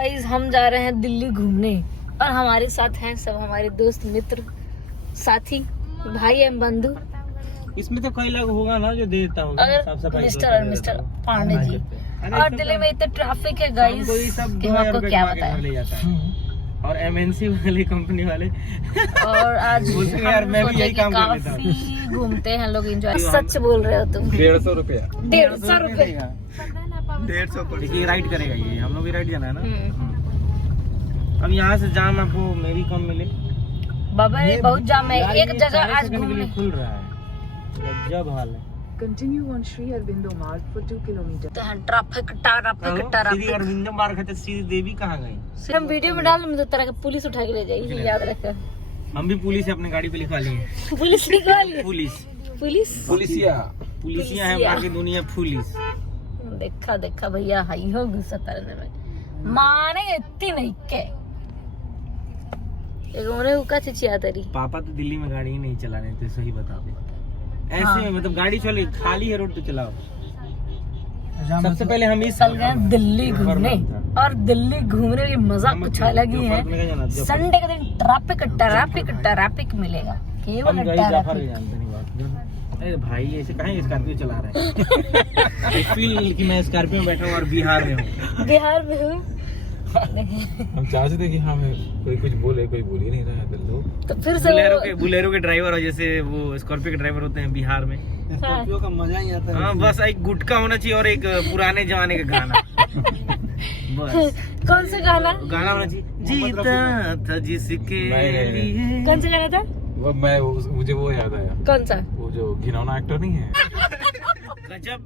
Guys हम जा रहे हैं दिल्ली घूमने और हमारे साथ हैं सब हमारे दोस्त मित्र साथी भाई एवं बंधु। इसमें तो कोई लोग होगा ना जो देता होगा साफ सफाई मिस्टर पांडे जी। और दिल्ली में इतना ट्रैफिक है गाइस कि हम आपको क्या बताएं। और एमएनसी वाली कंपनी वाले और आज यार मैं भी यही काम कर लेता हूँ। काफी घूमते हैं लोग एंजॉय। सच बोल रहे हो तुम। 150 रुपया 150 रुपए 150 देखिए राइड करेगा ये, हम लोग भी राइड जाना है ना। अब यहाँ से जाम आपको मे भी कम मिले। बाबा रे बहुत जाम है। एक जगह आज घूमने के लिए घूमने खुल रहा है, गजब हाल है। Continue on Sri Aurobindo Marg for 2 kilometers. तो ट्रैफिक सीधी अरविंदो मार्ग है तो सीधी देवी कहाँ गई? हम वीडियो में डाल तो तरह के पुलिस उठा के ले जाएगी, याद रखो। हम भी पुलिस है अपने गाड़ी पे लिखवा लिए। पुलिस लिखवा लिए। पुलिस पुलिसिया है बाकी दुनिया पुलिस। देखा भैया हाई हो गुस्सा करने में माने इतनी नहीं के एक उन्हें उका चिचिया तेरी। पापा तो दिल्ली में गाड़ी ही नहीं चला रहे थे, सही बता दे। ऐसे में मतलब गाड़ी चले खाली है रोड तो चलाओ। सबसे पहले हम इस चल गए दिल्ली घूमने और दिल्ली घूमने की मजा कुछ अलग ही है। संडे के दिन ट्रैफिक मिलेगा केवल अरे भाई ऐसे कहीं स्कॉर्पियो चला रहा है। फील कि मैं स्कॉर्पियो में बैठा हूँ और बिहार में हूँ। हम चाहते थे कि हाँ कोई कुछ बोले, कोई बोल ही नहीं रहा है लोग। तो फिर से बुलेरो के ड्राइवर और जैसे वो स्कॉर्पियो के ड्राइवर होते हैं बिहार में। स्कॉर्पियो का मजा ही आता है। हाँ बस एक गुटका होना चाहिए और एक पुराने जमाने का गाना। बस कौन सा गाना होना चाहिए। जीता था जिसके लिए। कौन सा गाना था मुझे वो याद आया। कौन सा? वो जो घिनौना एक्टर नहीं है। गजब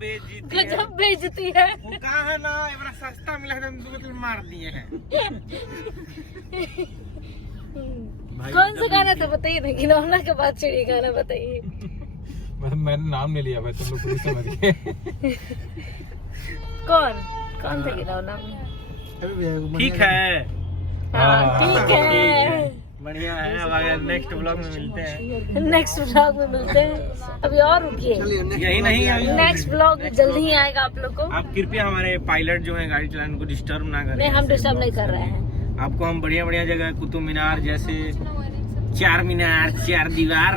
बेइज्जती है। वो कहा ना इतना सस्ता मिला था तो मार दिए हैं। कौन सा गाना था बताइए ना। घिनौना के बाद चिड़ी गाना बताइए। मैंने नाम नहीं लिया भाई, तुम लोग पुलिस समझ गए। कौन था घिनौना? ठीक है हाँ ठीक है बढ़िया है। अब अगर नेक्स्ट ब्लॉग में मिलते हैं। अभी और रुकिए, यही नहीं अभी नेक्स्ट ब्लॉग जल्दी ही आएगा आप लोग को। आप कृपया हमारे पायलट जो है गाड़ी चलाने को डिस्टर्ब ना करें। नहीं हम डिस्टर्ब नहीं कर रहे हैं। आपको हम बढ़िया जगह कुतुब मीनार जैसे 4 मीनार 4 दीवार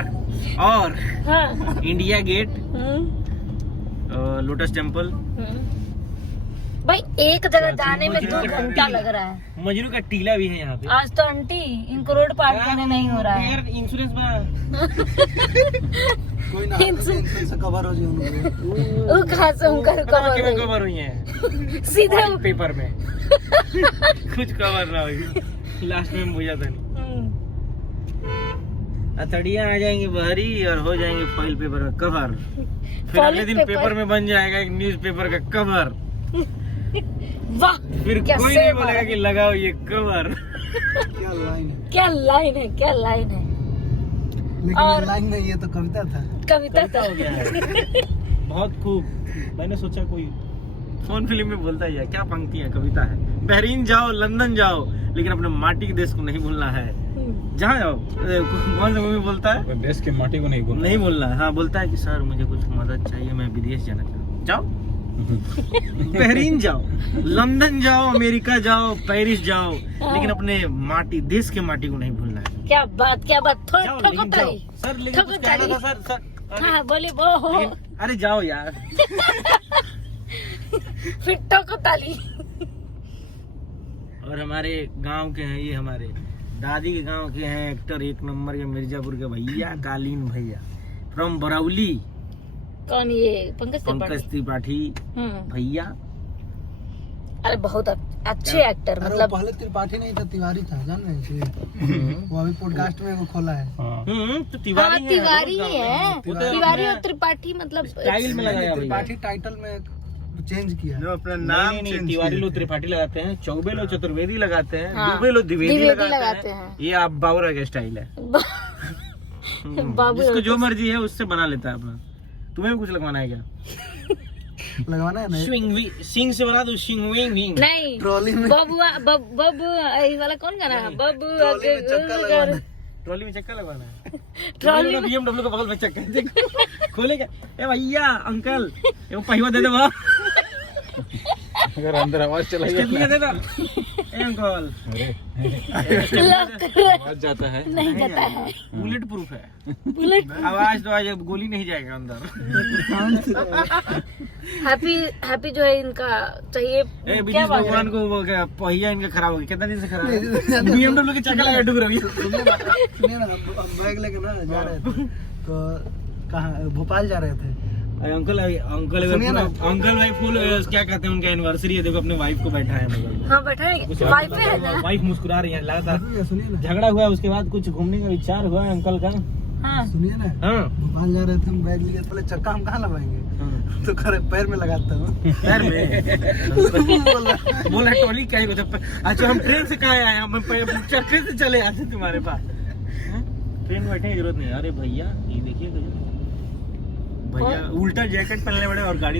और हाँ। India Gate, Lotus Temple. भाई एक जगह जाने में 2 घंटा लग रहा है। मजनू का टीला भी है यहाँ पे। आज तो आंटी इनको रोड पार करने नहीं हो रहा है। इंश्योरेंस कोई ना इंश्योरेंस कवर हो जाए। वो कहाँ से उनका कवर हुई है सीधे पेपर में। कुछ कवर ना हुई, लास्ट में मुझे था नहीं। अतड़िया आ जाएंगी बाहरी और हो जाएंगे फॉइल पेपर का कवर। फिर अगले दिन पेपर में बन जाएगा एक न्यूज पेपर का कवर। वाह फिर कोई नहीं बोलेगा कि लगाओ ये कवर। क्या लाइन है। और लाइन नहीं, ये तो कविता था। हो गया है। बहुत खूब। मैंने सोचा कोई फोन फिल्म में बोलता है क्या पंक्ति है, कविता है। बहरीन जाओ लंदन जाओ लेकिन अपने माटी के देश को नहीं भूलना है। जहाँ जाओ कौन सा मूवी बोलता है, देश की माटी को नहीं भूलना है। हाँ बोलता है कि सर मुझे कुछ मदद चाहिए, मैं विदेश जाना चाहता हूँ। जाओ बहरीन जाओ, लंदन जाओ, अमेरिका जाओ, पेरिस जाओ लेकिन अपने माटी देश के माटी को नहीं भूलना है। क्या बात सर लेकिन कुछ कहना था सर। हाँ बोले वो अरे जाओ यार। फिर ठोको ताली। और हमारे गांव के हैं, ये हमारे दादी के गांव के हैं एक्टर 1 नंबर के मिर्जापुर के भैया, कालीन भैया फ्रॉम बरौली। कौन? ये पंकज त्रिपाठी भैया। अरे बहुत अच्छे एक्टर। मतलब पहले त्रिपाठी नहीं था, तिवारी था, जान रहे हैं। वो अभी पॉडकास्ट में वो खोला है। तो तिवारी है। तिवारी और त्रिपाठी मतलब स्टाइल में लगाया। त्रिपाठी टाइटल में चेंज किया जो अपना नाम तिवारी लोग त्रिपाठी लगाते हैं, चौबे लोग चतुर्वेदी लगाते हैं, दुबे लोग द्विवेदी लगाते हैं। ये आप बाबूराव का स्टाइल है। जिसको जो मर्जी है उससे बना लेता है अपना। तुम्हें भी कुछ लगवाना है क्या? लगवाना है नहीं? सिंग से बना दो। नहीं ट्रॉली में वाला कौन गाना है? ट्रॉली में चक्का लगवाना है। ट्रॉली में BMW के बगल में चक्का खोलेगा। ए भैया अंकल पहिया दे दे। अगर अंदर आवाज चला कितने दे दो ए अंकल आवाज जाता है। नहीं पता है। बुलेट प्रूफ है, बुलेट आवाज तो आज गोली नहीं जाएगा अंदर। हैप्पी जो है इनका चाहिए ए क्या बात है? भगवान को वो क्या पहिया इनका खराब हो गया, कितना दिन से खराब है? BMW के चक्कर लगा डूब रही है। सुनिए ना, हम बैग लेके ना जा रहे थे तो कहाँ भोपाल जा रहे थे। अंकल भाई फुल क्या कहते हैं, उनका एनिवर्सरी है, देखो अपने वाइफ को बैठा है बगल। हाँ बैठा है, वाइफ है ना? वाइफ मुस्कुरा रही है, लगातार सुनिए ना, झगड़ा हुआ है, उसके बाद कुछ घूमने का विचार हुआ है अंकल का। हाँ सुनिए ना, हाँ भोपाल जा रहे थे, हम बैग लेके, पहले चक्का हम कहाँ लगाएंगे, तो खरे पैर में लगाता हूँ। पैर में बोला टोली क्या ही होता। अच्छा हम ट्रेन से कहाँ आए, हम ट्रेन से चले आते तुम्हारे पास। ट्रेन में बैठने की जरूरत नहीं। अरे भैया ये देखिए भैया उल्टा जैकेट पहनने बड़े और गाड़ी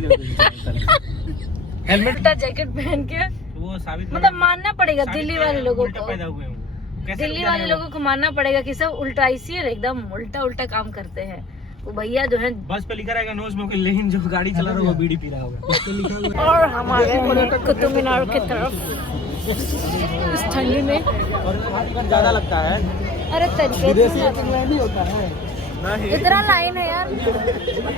हेलमेट उल्टा जैकेट पहन के वो साबित मतलब मानना पड़ेगा दिल्ली वाले लोगों उल्टा को, पैदा हुए हैं वो। कैसे दिल्ली जाने वाले वो? लोगों को मानना पड़ेगा कि सब उल्टा इसी एकदम उल्टा उल्टा काम करते हैं। वो भैया जो है बस पे लिखा रहेगा नो स्मोकिंग, लेकिन जो गाड़ी चला रहा होगा बीड़ी पी रहा होगा। और हम आ गए हैं कुतुब मीनार की तरफ इस ठंडी में। और ज्यादा लगता है। अरे तरीके से नहीं होता है। इतना लाइन है यार,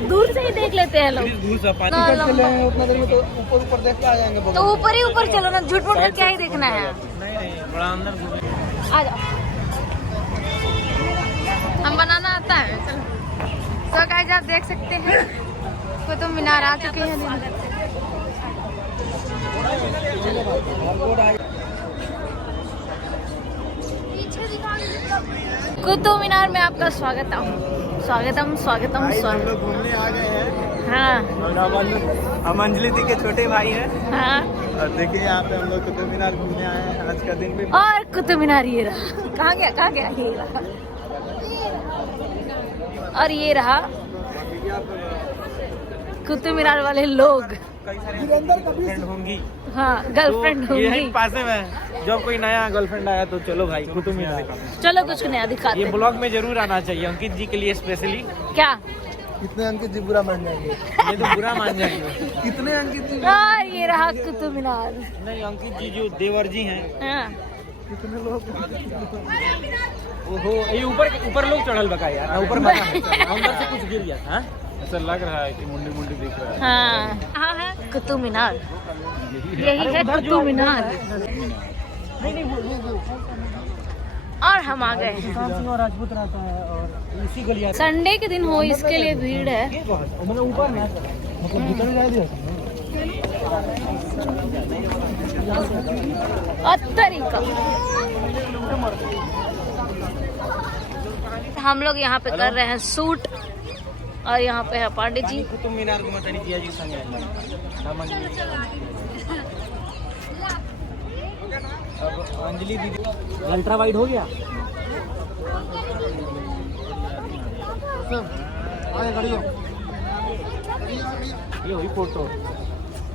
दूर से ही देख लेते हैं लोग। दूर से पानी ना, लंबा। उतना देर में तो ऊपर ऊपर देख के आ जाएंगे। तो ऊपर ही ऊपर चलो ना, झूठ मूठ का क्या ही देखना है। नहीं बड़ा अंदर घूमे। आ जाओ, हम बनाना आता है। चलो तो गाइस आप देख सकते हैं कुतुब मीनार आ चुके हैं। कुतुब मीनार में आपका स्वागतम स्वागतम स्वागतम स्वागतम। घूमने आ गए हैं हाँ हम अंजलि दी के छोटे भाई हैं, हाँ। और देखिए यहाँ पे हम लोग कुतुब मीनार घूमने आए हैं। आज का दिन भी और कुतुब मीनार ये रहा, कहाँ गया ये रहा, और ये रहा कुतुब मीनार वाले लोग। गर्लफ्रेंड होंगी। हाँ गर्लफ्रेंड तो यही होंगी। पास में जब कोई नया गर्लफ्रेंड आया तो चलो भाई कुतुब मीनार दिखाओ। चलो कुछ नया दिखाते ये हैं। ब्लॉग में जरूर आना चाहिए अंकित जी के लिए स्पेशली। क्या कितने अंकित जी बुरा मान जाएंगे, ये तो बुरा मान जाएंगे। कितने अंकित जी, और ये रहा कुतुब मीनार। नहीं अंकित जी जो देवर जी हैं, हाँ कितने लोग। ओहो ये ऊपर लोग चढ़ल बका यार, ऊपर मजा नहीं चढ़ा, अंदर से कुछ गिर गया था। ऐसा लग रहा है कि मुंडी मुंडी दिख रहा है। हाँ हाँ है कुतुब मीनार, यही है कुतुब मीनार। और हम आ गए हैं। और राजपूत रहता है और इसी गलिया संडे के दिन हो इसके लिए भीड़ है। मतलब ऊपर ना मतलब भीतर जा दिया। तरीका हम लोग यहाँ पे कर रहे हैं शूट, और यहाँ पे है पांडे जी। कुतुब मीनार को मत जिया जी संग अब अंजलि दीदी अल्ट्रा वाइड हो गया। ये हुई फोटो।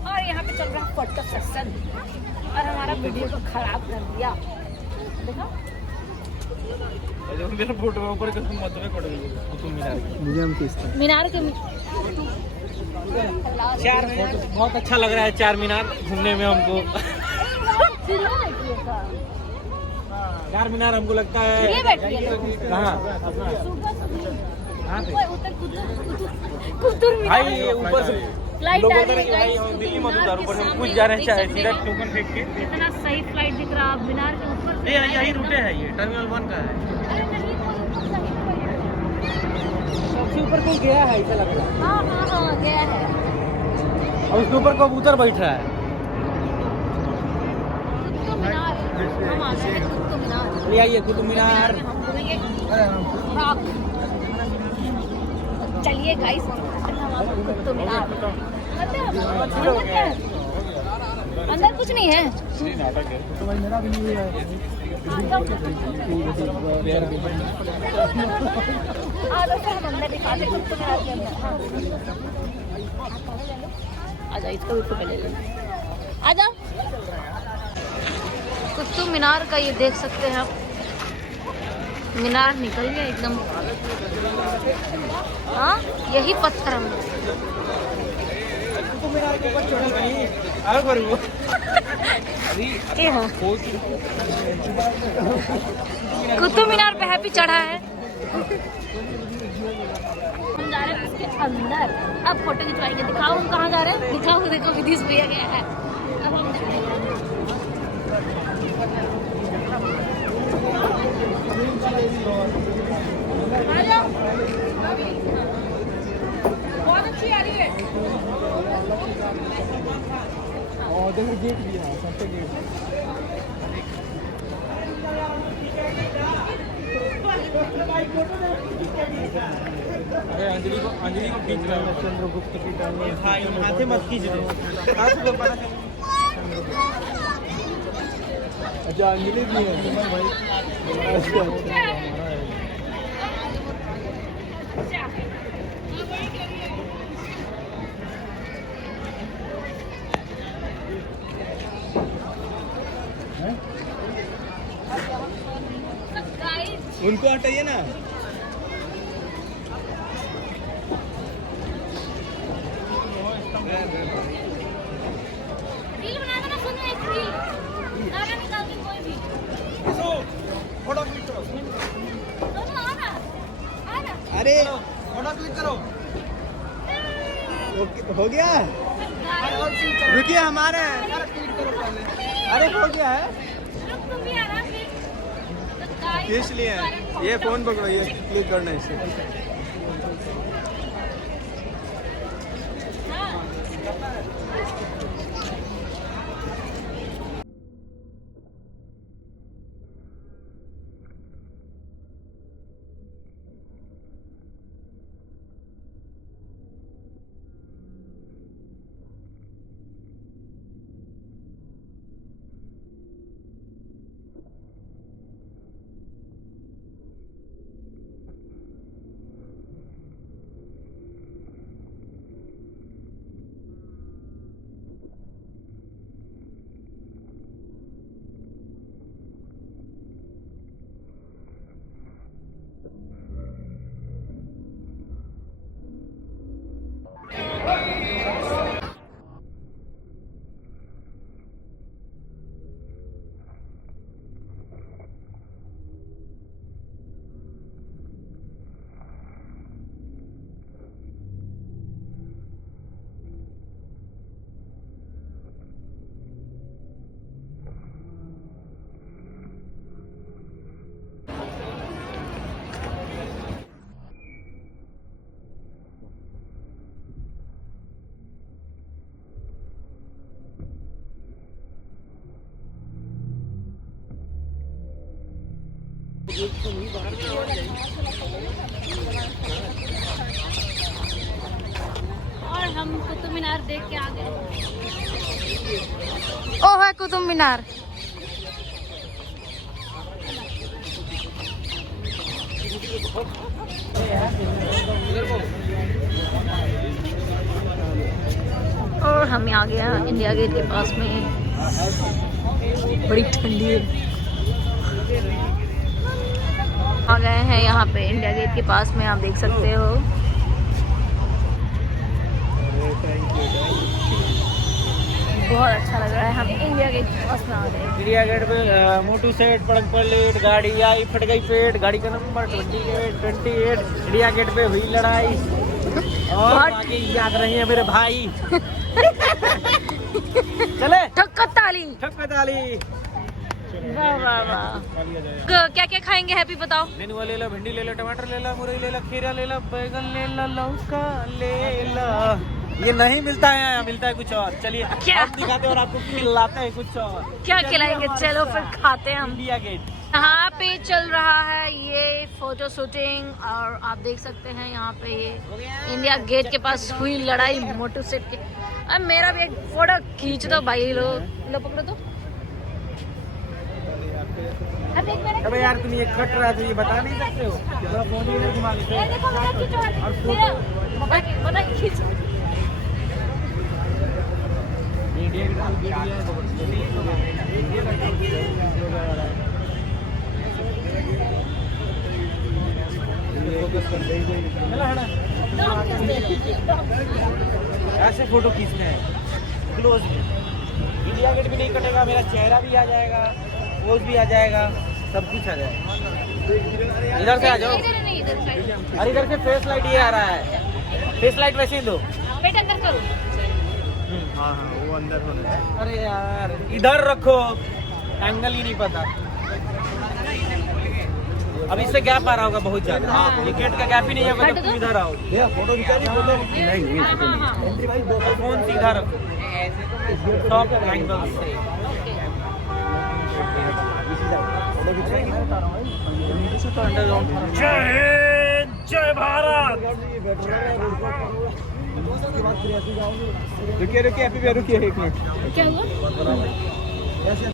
और यहाँ पे चल रहा है फोटो सेशन, और हमारा वीडियो को खराब कर दिया। देखो मेरा फोटो ऊपर कसम मत में पड़ गई कुतुब मीनार की। मुझे हम किसका मीनार के चार बहुत अच्छा लग रहा है चार मीनार घूमने में हमको। चार मीनार हमको लगता ये है बैठिए कहाँ कुतुब मीनार भाई ये ऊपर से फ्लाइट लोग आ उतर रही के है भाई हम दिल्ली मत उतार, ऊपर से हम कुछ जा रहे हैं चाहे सीधा टोकन फेंक के। इतना सही फ्लाइट दिख रहा है मीनार के ऊपर। ये यही रूटे है, ये टर्मिनल 1 का है। अरे नहीं, सबसे ऊपर कोई गया है ऐसा लग रहा है, हाँ गया है। और उसके ऊपर कबूतर बैठ रहा है। कुतुब मीनार हम आ गए हैं कुतुब मीनार। ले आइए कुतुब मीनार। हम घूमेंगे रॉक। चलिए गाइस कुतुब मीनार। अंदर कुछ नहीं है। नाटक है। हम अंदर दिखाते कुतुब मीनार के अंदर। आ जाओ, इसका भी फोटो ले लो। आ जाओ। कुतुब मीनार का ये देख सकते हैं आप, मीनार निकल गया एकदम। हाँ यही पत्थर हम ये हाँ कुतुब मीनार पे हैप्पी चढ़ा है। हम जा रहे हैं उसके अंदर। अब फोटो खिंचवाएंगे। दिखाओ हम कहाँ जा रहे हैं। दिखाओ देखो विदेश भैया गया है। अब हम जा रहे हैं। बहुत अच्छी आ रही है। गेट भी है, सबसे गेट। अरे अंजलि को खींच रहा है। चंद्रगुप्त की भाई हाथे मत खींच दो। अच्छा अंजलि भी है भाई। उनको हटाइए ना। रील बना देना। सुन एक रील गाना निकाल के कोई भी। फोटो क्लिक करो। अरे फोटो क्लिक करो। हो गया। रुकिए हमारे। अरे हो गया है। खींच लिए। ये फोन पकड़ो, ये क्लिक करना है इसे। और हम कुतुब मीनार देख के आ गए। ओ है कुतुब मीनार। और हम आ गए हैं इंडिया गेट के पास में। बड़ी ठंडी है। आ गए हैं यहाँ पे इंडिया गेट के पास में, आप देख सकते हो। बहुत अच्छा लग रहा है। हम इंडिया गेट के पास में आ गए। इंडिया गेट पे मोटू सेठ पड़क पलेट गाड़ी आई, फट गई पेट। गाड़ी का नंबर 28 इंडिया गेट पे हुई लड़ाई और आगे याद रही है मेरे भाई। चले ठक्कर ताली। ठक्कर ताली। वाह वाह वाह। क्या क्या खाएंगे हैप्पी बताओ। नेनुआ ले लो, भिंडी ले लो, टमाटर ले लो, मुरई ले लो, खीरा ले लो, बैगन ले लो, लौका ले लो। ये नहीं मिलता है यहाँ, मिलता है कुछ और। चलिए क्या? हम दिखाते हैं और आपको खिलाते हैं कुछ और। क्या खिलाएंगे? चलो फिर खाते हैं हम। इंडिया गेट यहाँ पे चल रहा है ये फोटो शूटिंग और आप देख सकते हैं यहाँ पे ये इंडिया गेट के पास हुई लड़ाई मोटू सेठ के। अब मेरा भी एक फोटो खींच दो भाई। लो पकड़ो तो। अबे यार तुम ये कट रहा है, ये बता नहीं सकते हो। थोड़ा फोन ही घुमा लेते हैं। और फोटो खींच। इंडिया गेट ऐसे फोटो खींचते हैं क्लोज में। इंडिया गेट भी नहीं कटेगा, मेरा चेहरा भी आ जाएगा, पोज भी आ जाएगा, सब कुछ आ जाएगा। इधर से आ जाओ। इधर नहीं, इधर साइड। अरे इधर से फेस लाइट ये आ रहा है, फेस लाइट वैसे ही दो। बेटा अंदर करो। हाँ हाँ वो अंदर होने अरे यार इधर रखो, एंगल ही नहीं पता। अब इससे गैप आ रहा होगा बहुत ज्यादा। ये गेट का गैप ही नहीं होगा जब तुम इधर आओ। भैया फोटो खिंचा नहीं फोटो नहीं हाँ, हाँ, हाँ। एंट्री भाई दो फोन सीधा रखो, टॉप एंगल से। जय हिंद, जय भारत। रुकिए रुकिए, हैप्पी रुकिए 1 मिनट। क्या हुआ?